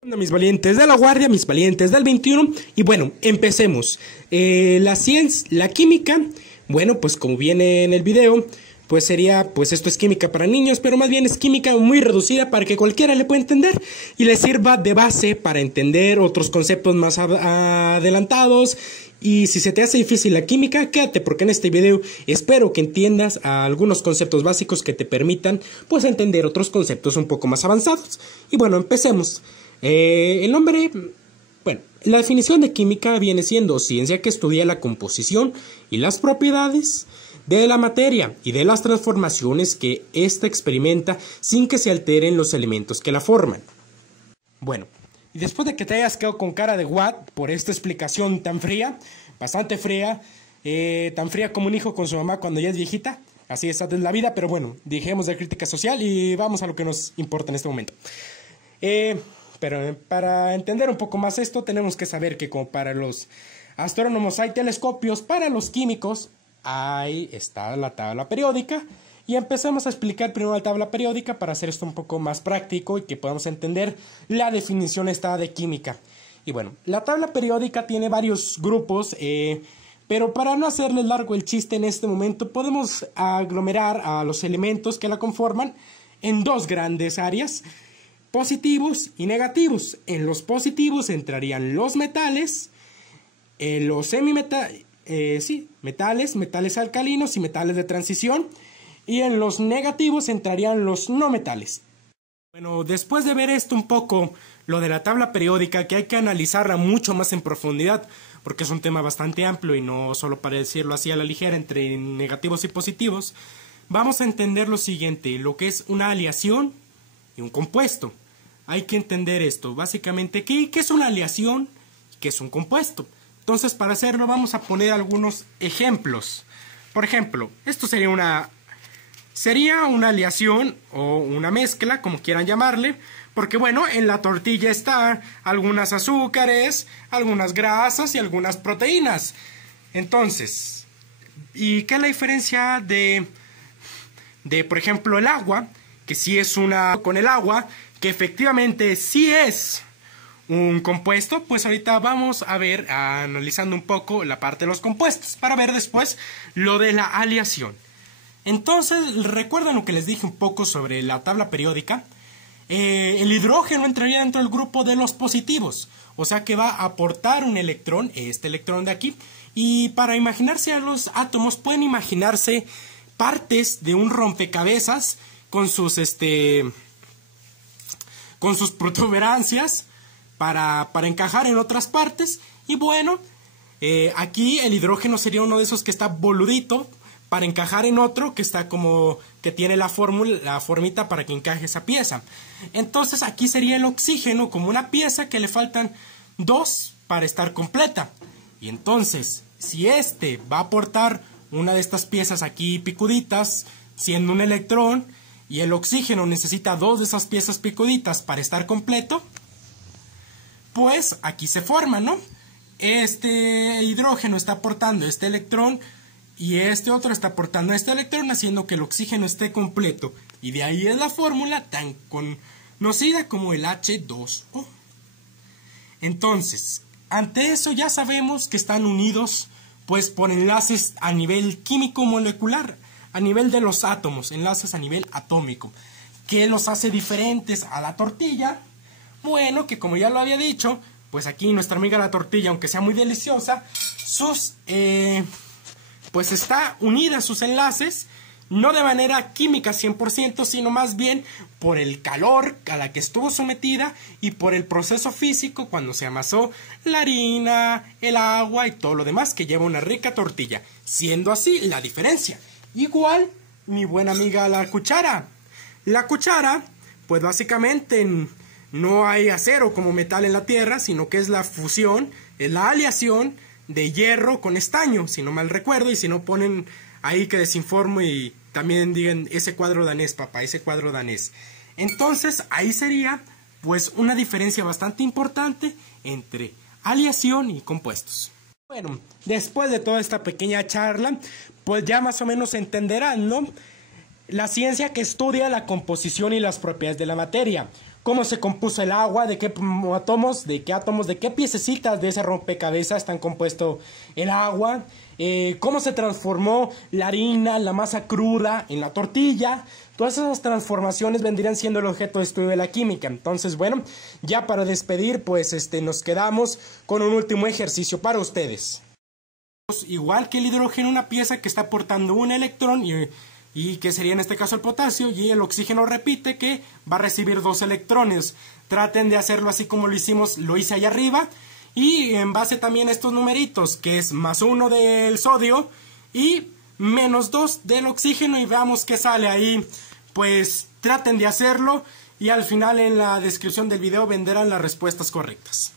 Hola, mis valientes de la guardia, mis valientes del 21. Y bueno, empecemos. La química, bueno, pues como viene en el video, pues sería, pues esto es química para niños, pero más bien es química muy reducida para que cualquiera le pueda entender y le sirva de base para entender otros conceptos más adelantados. Y si se te hace difícil la química, quédate porque en este video espero que entiendas algunos conceptos básicos que te permitan pues entender otros conceptos un poco más avanzados. Y bueno, empecemos. El nombre, bueno, la definición de química viene siendo ciencia que estudia la composición y las propiedades de la materia y de las transformaciones que ésta experimenta sin que se alteren los elementos que la forman. Bueno, y después de que te hayas quedado con cara de what por esta explicación tan fría, bastante fría, tan fría como un hijo con su mamá cuando ya es viejita, así es la vida, pero bueno, dejemos de crítica social y vamos a lo que nos importa en este momento. Pero para entender un poco más esto, tenemos que saber que como para los astrónomos hay telescopios, para los químicos ahí está la tabla periódica. Y empecemos a explicar primero la tabla periódica para hacer esto un poco más práctico y que podamos entender la definición esta de química. Y bueno, la tabla periódica tiene varios grupos, pero para no hacerles largo el chiste en este momento, podemos aglomerar a los elementos que la conforman en dos grandes áreas: positivos y negativos. En los positivos entrarían los metales, los semimetales, metales alcalinos y metales de transición. Y en los negativos entrarían los no metales. Bueno, después de ver esto un poco, lo de la tabla periódica, que hay que analizarla mucho más en profundidad, porque es un tema bastante amplio y no solo para decirlo así a la ligera entre negativos y positivos, vamos a entender lo siguiente, lo que es una aleación y un compuesto. Hay que entender esto, básicamente, ¿qué es una aleación y qué es un compuesto? Entonces, para hacerlo vamos a poner algunos ejemplos. Por ejemplo, esto sería una aleación o una mezcla, como quieran llamarle, porque bueno, en la tortilla están algunas azúcares, algunas grasas y algunas proteínas. Entonces, ¿y qué es la diferencia de por ejemplo, el agua? Que sí es con el agua, que efectivamente sí es un compuesto. Pues ahorita vamos a ver, analizando un poco la parte de los compuestos, para ver después lo de la aleación. Entonces, ¿recuerdan lo que les dije un poco sobre la tabla periódica? El hidrógeno entraría dentro del grupo de los positivos, o sea que va a aportar un electrón, este electrón de aquí, y para imaginarse a los átomos pueden imaginarse partes de un rompecabezas con sus protuberancias para encajar en otras partes. Y bueno, aquí el hidrógeno sería uno de esos que está boludito para encajar en otro que está como que tiene la formita para que encaje esa pieza. Entonces aquí sería el oxígeno como una pieza que le faltan dos para estar completa. Y entonces, si este va a aportar una de estas piezas aquí picuditas, siendo un electrón, y el oxígeno necesita dos de esas piezas picuditas para estar completo, pues aquí se forma, ¿no? Este hidrógeno está aportando este electrón y este otro está aportando este electrón, haciendo que el oxígeno esté completo. Y de ahí es la fórmula tan conocida como el H2O. Entonces, ante eso ya sabemos que están unidos pues por enlaces a nivel químico molecular, a nivel de los átomos, enlaces a nivel atómico. ¿Qué los hace diferentes a la tortilla? Bueno, que como ya lo había dicho, pues aquí nuestra amiga la tortilla, aunque sea muy deliciosa, pues está unida a sus enlaces, no de manera química 100%, sino más bien por el calor a la que estuvo sometida y por el proceso físico cuando se amasó la harina, el agua y todo lo demás que lleva una rica tortilla. Siendo así la diferencia. Igual, mi buena amiga la cuchara. La cuchara, pues básicamente no hay acero como metal en la Tierra, sino que es la fusión, es la aleación de hierro con estaño, si no mal recuerdo, y si no ponen ahí que desinformo y también digan ese cuadro danés, papá, ese cuadro danés. Entonces ahí sería pues una diferencia bastante importante entre aleación y compuestos. Bueno, después de toda esta pequeña charla, pues ya más o menos entenderán, ¿no? la ciencia que estudia la composición y las propiedades de la materia. Cómo se compuso el agua, de qué átomos, de qué piececitas de ese rompecabezas están compuesto el agua. Cómo se transformó la harina, la masa cruda en la tortilla. Todas esas transformaciones vendrían siendo el objeto de estudio de la química. Entonces, bueno, ya para despedir, pues nos quedamos con un último ejercicio para ustedes. Igual que el hidrógeno, una pieza que está aportando un electrón y que sería en este caso el potasio, y el oxígeno repite que va a recibir 2 electrones. Traten de hacerlo así como lo hice allá arriba, y en base también a estos numeritos, que es +1 del sodio y -2 del oxígeno, y veamos qué sale ahí. Pues traten de hacerlo y al final en la descripción del video vendrán las respuestas correctas.